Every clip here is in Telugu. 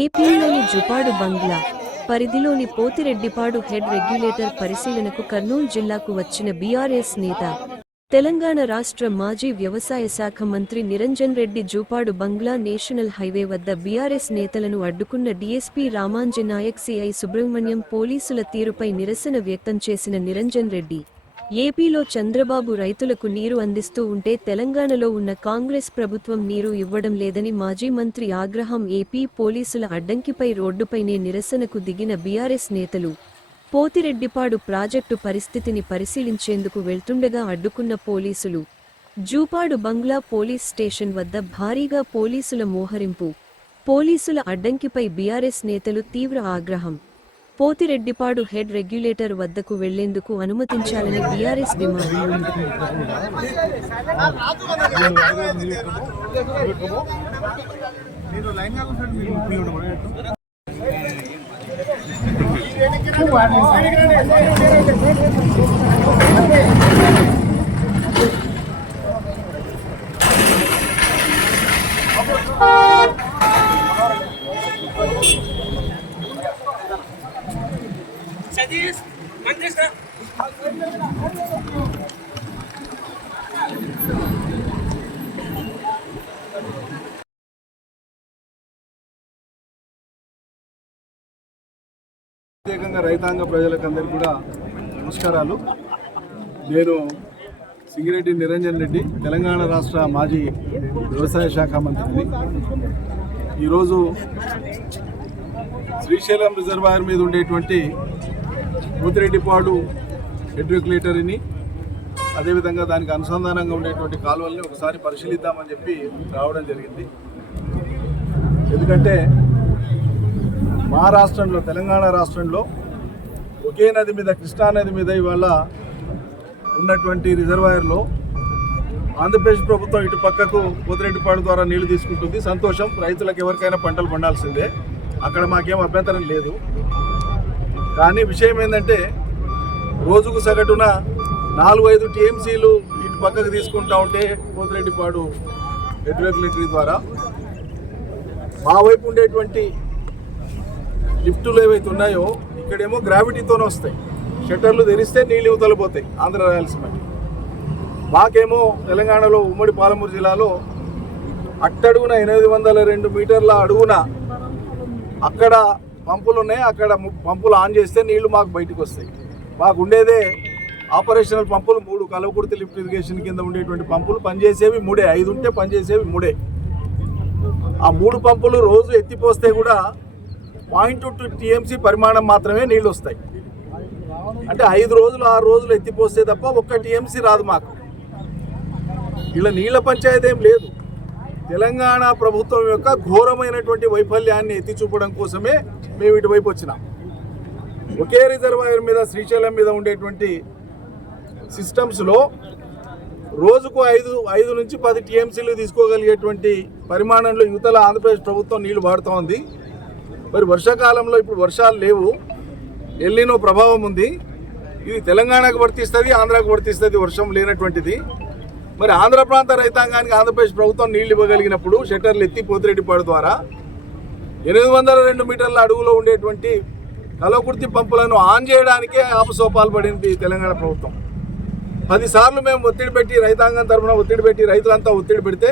ఏపీలోని జుపాడు బంగ్లా పరిధిలోని పోతిరెడ్డిపాడు హెడ్ రెగ్యులేటర్ పరిశీలనకు కర్నూలు జిల్లాకు వచ్చిన బీఆర్ఎస్ నేత తెలంగాణ రాష్ట్ర మాజీ వ్యవసాయ శాఖ మంత్రి నిరంజన్ రెడ్డి జూపాడు బంగ్లా నేషనల్ హైవే వద్ద బీఆర్ఎస్ నేతలను అడ్డుకున్న డీఎస్పీ రామాంజనాయక్ సిఐ సుబ్రహ్మణ్యం పోలీసుల తీరుపై నిరసన వ్యక్తం చేసిన నిరంజన్ రెడ్డి ఏపీలో చంద్రబాబు రైతులకు నీరు అందిస్తూ ఉంటే తెలంగాణలో ఉన్న కాంగ్రెస్ ప్రభుత్వం నీరు ఇవ్వడం లేదని మాజీ మంత్రి ఆగ్రహం ఏపీ పోలీసుల అడ్డంకిపై రోడ్డుపైనే నిరసనకు దిగిన బీఆర్ఎస్ నేతలు పోతిరెడ్డిపాడు ప్రాజెక్టు పరిస్థితిని పరిశీలించేందుకు వెళ్తుండగా అడ్డుకున్న పోలీసులు జూపాడు బంగ్లా పోలీస్ స్టేషన్ వద్ద భారీగా పోలీసుల మోహరింపు పోలీసుల అడ్డంకిపై బీఆర్ఎస్ నేతలు తీవ్ర ఆగ్రహం పోతిరెడ్డిపాడు హెడ్ రెగ్యులేటర్ వద్దకు వెళ్లేందుకు అనుమతించాలని బీఆర్ఎస్ డిమాండ్ సతీష్ మంత్రి సార్ ప్రత్యేకంగా రైతాంగ ప్రజలకందరికీ కూడా నమస్కారాలు. నేను సింగిరెడ్డి నిరంజన్ రెడ్డి, తెలంగాణ రాష్ట్ర మాజీ వ్యవసాయ శాఖ మంత్రిని. ఈరోజు శ్రీశైలం రిజర్వాయర్ మీద ఉండేటువంటి పోతిరెడ్డిపాడు హెడ్ రెగ్యులేటర్ని, అదేవిధంగా దానికి అనుసంధానంగా ఉండేటువంటి కాలువల్ని ఒకసారి పరిశీలిద్దామని చెప్పి రావడం జరిగింది. ఎందుకంటే మా రాష్ట్రంలో, తెలంగాణ రాష్ట్రంలో ఒకే నది మీద, కృష్ణానది మీద ఇవాళ ఉన్నటువంటి రిజర్వాయర్లో ఆంధ్రప్రదేశ్ ప్రభుత్వం ఇటు పక్కకు పోతిరెడ్డిపాడు ద్వారా నీళ్లు తీసుకుంటుంది. సంతోషం, రైతులకు ఎవరికైనా పంటలు పండాల్సిందే, అక్కడ మాకేం అభ్యంతరం లేదు. కానీ విషయం ఏంటంటే రోజుకు సగటున 4-5 టీఎంసీలు ఇటు పక్కకు తీసుకుంటా ఉంటే పోతిరెడ్డిపాడు హెడ్ రెగ్యులేటరీ ద్వారా మా వైపు ఉండేటువంటి లిఫ్టులు ఏవైతే ఉన్నాయో ఇక్కడేమో గ్రావిటీతోనే వస్తాయి. షట్టర్లు తెరిస్తే నీళ్ళు యువతలు పోతాయి ఆంధ్ర రాయలసీమకి. మాకేమో తెలంగాణలో ఉమ్మడి పాలమూరు జిల్లాలో అట్టడుగున 802 మీటర్ల అడుగున అక్కడ పంపులు ఉన్నాయి. అక్కడ పంపులు ఆన్ చేస్తే నీళ్లు మాకు బయటకు వస్తాయి. మాకు ఉండేదే ఆపరేషనల్ పంపులు 3, కలవకుర్తి లిఫ్ట్ ఇరిగేషన్ కింద ఉండేటువంటి పంపులు పనిచేసేవి 3, 5 ఉంటే పనిచేసేవి 3. ఆ 3 పంపులు రోజు ఎత్తిపోస్తే కూడా 0.2 టీఎంసీ పరిమాణం మాత్రమే నీళ్ళు వస్తాయి. అంటే 5 రోజులు 6 రోజులు ఎత్తిపోస్తే తప్ప 1 టీఎంసీ రాదు మాకు. ఇలా నీళ్ల పంచాయతీ ఏం లేదు. తెలంగాణ ప్రభుత్వం యొక్క ఘోరమైనటువంటి వైఫల్యాన్ని ఎత్తి చూపడం కోసమే మేము ఇటువైపు వచ్చినాం. ఒకే రిజర్వాయర్ మీద, శ్రీశైలం మీద ఉండేటువంటి సిస్టమ్స్లో రోజుకు 5 నుంచి 10 టీఎంసీలు తీసుకోగలిగేటువంటి పరిమాణంలో యువతల ఆంధ్రప్రదేశ్ ప్రభుత్వం నీళ్లు వాడుతూ ఉంది. మరి వర్షాకాలంలో ఇప్పుడు వర్షాలు లేవు, ఎల్నినో ప్రభావం ఉంది. ఇది తెలంగాణకు వర్తిస్తుంది, ఆంధ్రాకు వర్తిస్తుంది వర్షం లేనటువంటిది. మరి ఆంధ్ర ప్రాంత రైతాంగానికి ఆంధ్రప్రదేశ్ ప్రభుత్వం నీళ్లు ఇవ్వగలిగినప్పుడు షట్టర్లు ఎత్తి పోతిరెడ్డిపాడు ద్వారా 802 మీటర్ల అడుగులో ఉండేటువంటి కలవకుర్తి పంపులను ఆన్ చేయడానికే ఆపసోపాలు పడింది తెలంగాణ ప్రభుత్వం. 10 సార్లు మేము ఒత్తిడి పెట్టి, రైతాంగం తరఫున ఒత్తిడి పెట్టి, రైతులంతా ఒత్తిడి పెడితే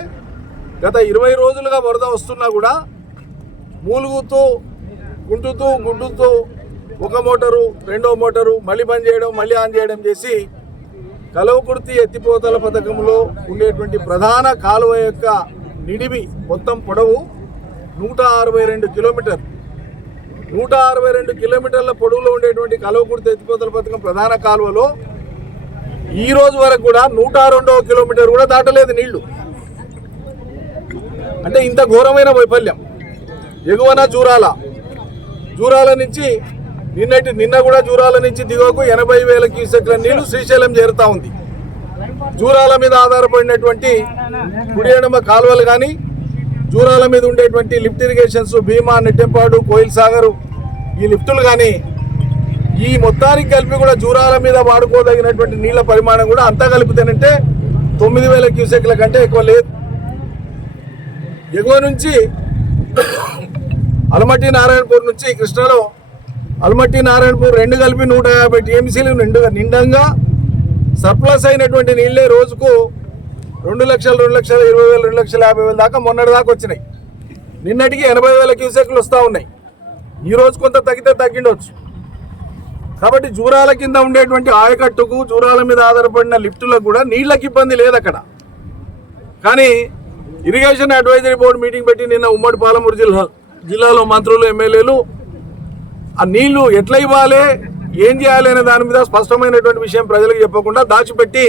గత 20 రోజులుగా వరద వస్తున్నా కూడా మూలుగుతూ, గుంటుతూ ఒక మోటారు, రెండో మోటారు మళ్ళీ బంద్ చేయడం, మళ్ళీ ఆన్ చేయడం చేసి కలవకుర్తి ఎత్తిపోతల పథకంలో ఉండేటువంటి ప్రధాన కాలువ యొక్క నిడివి మొత్తం పొడవు 162 కిలోమీటర్లు. 162 కిలోమీటర్ల పొడవులో ఉండేటువంటి కలవకుర్తి ఎత్తిపోతల పథకం ప్రధాన కాలువలో ఈ రోజు వరకు కూడా 102వ కిలోమీటర్ కూడా దాటలేదు నీళ్లు. అంటే ఇంత ఘోరమైన వైఫల్యం. ఎగువన జూరాల నుంచి నిన్న కూడా జూరాల నుంచి దిగువకు 80,000 క్యూసెక్ల నీళ్లు శ్రీశైలం చేరుతా ఉంది. జూరాల మీద ఆధారపడినటువంటి కుడి ఎడమ కాలువలు కానీ, జూరాల మీద ఉండేటువంటి లిఫ్ట్ ఇరిగేషన్స్ భీమా, నెట్టెంపాడు, కోయిల్ సాగరు, ఈ లిఫ్టులు కానీ ఈ మొత్తానికి కలిపి కూడా జూరాల మీద వాడుకోదగినటువంటి నీళ్ల పరిమాణం కూడా అంతా కలిపితేనంటే 9,000 క్యూసెక్ల కంటే ఎక్కువ లేదు. ఎగువ నుంచి అలమట్టి నారాయణపూర్ నుంచి కృష్ణలో అలమట్టి నారాయణపూర్ రెండు కలిపి 150 టీఎంసీలు నిండంగా సర్ప్లస్ అయినటువంటి నీళ్ళే రోజుకు 2,20,000, 2,50,000 దాకా మొన్నటి దాకా వచ్చినాయి. నిన్నటికి 80,000 క్యూసెక్లు వస్తూ ఉన్నాయి. ఈ రోజు కొంత తగ్గితే తగ్గిండవచ్చు. కాబట్టి జూరాల కింద ఉండేటువంటి ఆయకట్టుకు జూరాల మీద ఆధారపడిన లిఫ్టులకు కూడా నీళ్ళకి ఇబ్బంది లేదు అక్కడ. కానీ ఇరిగేషన్ అడ్వైజరీ బోర్డు మీటింగ్ పెట్టి నిన్న ఉమ్మడి పాలమూరు జిల్లాలో మంత్రులు ఎమ్మెల్యేలు ఆ నీళ్లు ఎట్లా ఇవ్వాలి, ఏం చేయాలి అనే దాని మీద స్పష్టమైనటువంటి విషయం ప్రజలకు చెప్పకుండా దాచిపెట్టి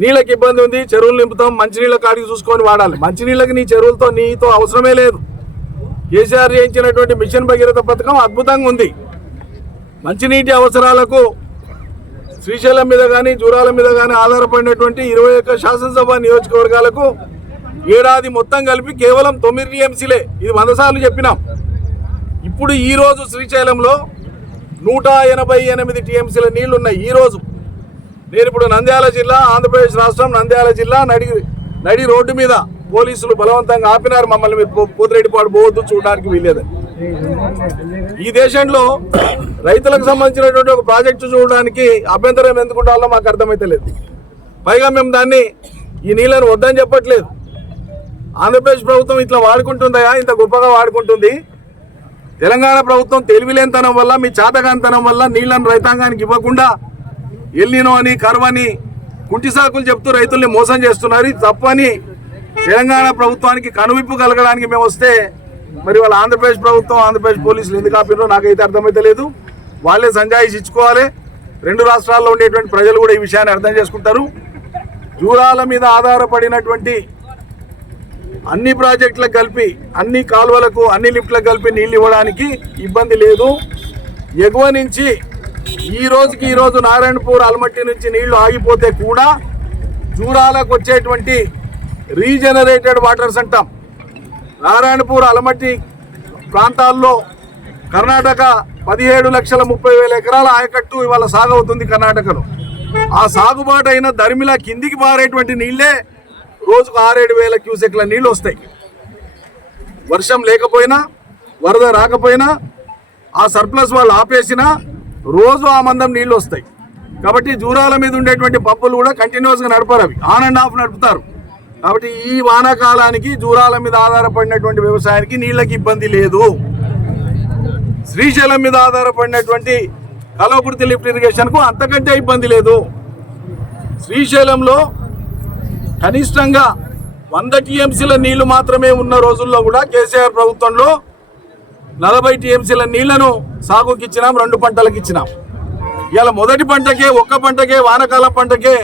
నీళ్ళకి ఇబ్బంది ఉంది, చెరువులు నింపుతాం, మంచినీళ్ళ కాడికి చూసుకొని వాడాలి. మంచినీళ్ళకి నీ చెరువులతో నీతో అవసరమే లేదు. కేసీఆర్ చేయించినటువంటి మిషన్ భగీరథ పథకం అద్భుతంగా ఉంది. మంచినీటి అవసరాలకు శ్రీశైలం మీద కానీ జూరాల మీద కానీ ఆధారపడినటువంటి 21 శాసనసభ నియోజకవర్గాలకు ఏడాది మొత్తం కలిపి కేవలం 9 టీఎంసీలే. ఇది 100 సార్లు చెప్పినాం. ఇప్పుడు ఈరోజు శ్రీశైలంలో 188 టీఎంసీల నీళ్లు ఉన్నాయి. ఈరోజు నేను ఇప్పుడు నంద్యాల జిల్లా, ఆంధ్రప్రదేశ్ రాష్ట్రం నంద్యాల జిల్లా నడి రోడ్డు మీద పోలీసులు బలవంతంగా ఆపినారు మమ్మల్ని. మీరు పోతిరెడ్డిపాడు పోవద్దు, చూడడానికి వీల్లేదని. ఈ దేశంలో రైతులకు సంబంధించినటువంటి ఒక ప్రాజెక్టు చూడడానికి అభ్యంతరం ఎందుకు ఉండాలో మాకు అర్థమైతే లేదు. పైగా మేము దాన్ని ఈ నీళ్లను వద్దని చెప్పట్లేదు. ఆంధ్రప్రదేశ్ ప్రభుత్వం ఇట్లా వాడుకుంటుందా, ఇంత గొప్పగా వాడుకుంటుంది. తెలంగాణ ప్రభుత్వం తెలివిలేనితనం వల్ల, మీ చాతకానితనం వల్ల నీళ్లను రైతాంగానికి ఇవ్వకుండా ఎల్నినో అని, కరువని, కుంటి సాకులు చెప్తూ రైతుల్ని మోసం చేస్తున్నారు. ఇది తప్పని తెలంగాణ ప్రభుత్వానికి కనువిప్పు కలగడానికి మేము వస్తే మరి వాళ్ళ ఆంధ్రప్రదేశ్ ప్రభుత్వం, ఆంధ్రప్రదేశ్ పోలీసులు ఎందుకు ఆపినో నాకైతే అర్థమైతే లేదు. వాళ్ళే సంజాయిషి ఇచ్చుకోవాలి. రెండు రాష్ట్రాల్లో ఉండేటువంటి ప్రజలు కూడా ఈ విషయాన్ని అర్థం చేసుకుంటారు. జూరాల మీద ఆధారపడినటువంటి అన్ని ప్రాజెక్టులకు కలిపి, అన్ని కాలువలకు, అన్ని లిఫ్ట్లకు కలిపి నీళ్ళు ఇవ్వడానికి ఇబ్బంది లేదు. ఎగువ నుంచి ఈ రోజు నారాయణపూర్ అల్మట్టి నుంచి నీళ్లు ఆగిపోతే కూడా జూరాలకు వచ్చేటువంటి రీజనరేటెడ్ వాటర్స్ అంటాం. నారాయణపూర్ అలమట్టి ప్రాంతాల్లో కర్ణాటక 17,30,000 ఎకరాల ఆయకట్టు ఇవాళ సాగవుతుంది కర్ణాటకలో. ఆ సాగుబాటు అయిన దరిమిలా కిందికి పారేటువంటి నీళ్లే రోజుకు 6,000-7,000 క్యూసెక్ల నీళ్లు వస్తాయి. వర్షం లేకపోయినా, వరద రాకపోయినా, ఆ సర్ప్లస్ వాళ్ళు ఆపేసినా రోజు ఆ మందం నీళ్లు వస్తాయి. కాబట్టి జూరాల మీద ఉండేటువంటి పంపులు కూడా కంటిన్యూస్గా నడపరు, అవి ఆన్ అండ్ ఆఫ్ నడుపుతారు. కాబట్టి ఈ వానాకాలానికి జూరాల మీద ఆధారపడినటువంటి వ్యవసాయానికి నీళ్ళకి ఇబ్బంది లేదు. శ్రీశైలం మీద ఆధారపడినటువంటి కల్వకుర్తి లిఫ్ట్ ఇరిగేషన్కు అంతకంటే ఇబ్బంది లేదు. శ్రీశైలంలో కనిష్టంగా 100 టీఎంసీల నీళ్లు మాత్రమే ఉన్న రోజుల్లో కూడా కేసీఆర్ ప్రభుత్వంలో 40 టీఎంసీల నీళ్లను సాగుకి ఇచ్చినాం, 2 పంటలకు ఇచ్చినాం. ఇలా మొదటి పంటకే, ఒక్క పంటకే, వానాకాలం పంటకే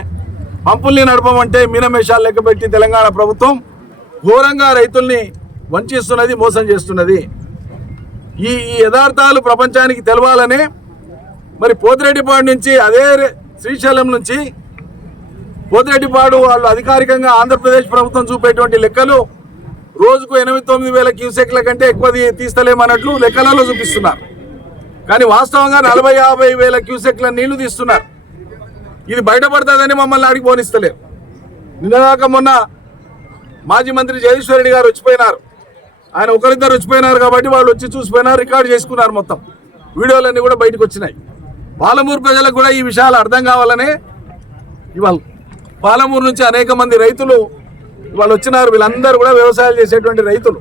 పంపుల్ని నడపమంటే మీనమేషాలు లెక్కబెట్టి తెలంగాణ ప్రభుత్వం ఘోరంగా రైతుల్ని వంచిస్తున్నది, మోసం చేస్తున్నది. ఈ యథార్థాలు ప్రపంచానికి తెలవాలనే మరి పోతిరెడ్డిపాడు నుంచి, అదే శ్రీశైలం నుంచి పోతిరెడ్డిపాడు వాళ్ళు అధికారికంగా ఆంధ్రప్రదేశ్ ప్రభుత్వం చూపేటువంటి లెక్కలు రోజుకు 8-9 వేల క్యూసెక్ల కంటే ఎక్కువ తీస్తలేమన్నట్లు లెక్కలలో చూపిస్తున్నారు. కానీ వాస్తవంగా 40-50 వేల క్యూసెక్ల నీళ్లు తీస్తున్నారు. ఇది బయటపడుతుందని మమ్మల్ని అడిగి పోనిస్తలేరు. నిన్నదాకా మొన్న మాజీ మంత్రి జగదీశ్వర్ రెడ్డి గారు వచ్చిపోయినారు. ఆయన ఒకరిద్దరు వచ్చిపోయినారు కాబట్టి వాళ్ళు వచ్చి చూసిపోయినారు, రికార్డు చేసుకున్నారు. మొత్తం వీడియోలన్నీ కూడా బయటకు వచ్చినాయి. పాలమూరు ప్రజలకు కూడా ఈ విషయాలు అర్థం కావాలనే ఇవాళ పాలమూరు నుంచి అనేక మంది రైతులు వాళ్ళు వచ్చినారు. వీళ్ళందరూ కూడా వ్యవసాయాలు చేసేటువంటి రైతులు,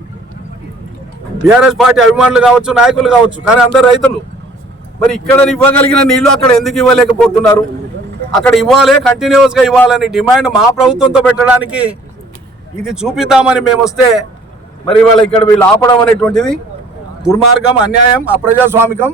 బీఆర్ఎస్ పార్టీ అభిమానులు కావచ్చు, నాయకులు కావచ్చు, కానీ అందరు రైతులు. మరి ఇక్కడ ఇవ్వగలిగిన నీళ్లు అక్కడ ఎందుకు ఇవ్వలేకపోతున్నారు? అక్కడ ఇవ్వాలి, కంటిన్యూస్గా ఇవ్వాలని డిమాండ్ మా ప్రభుత్వంతో పెట్టడానికి ఇది చూపిద్దామని మేము వస్తే మరి ఇవాళ ఇక్కడ వీళ్ళు ఆపడం అనేటువంటిది దుర్మార్గం, అన్యాయం, అప్రజాస్వామికం.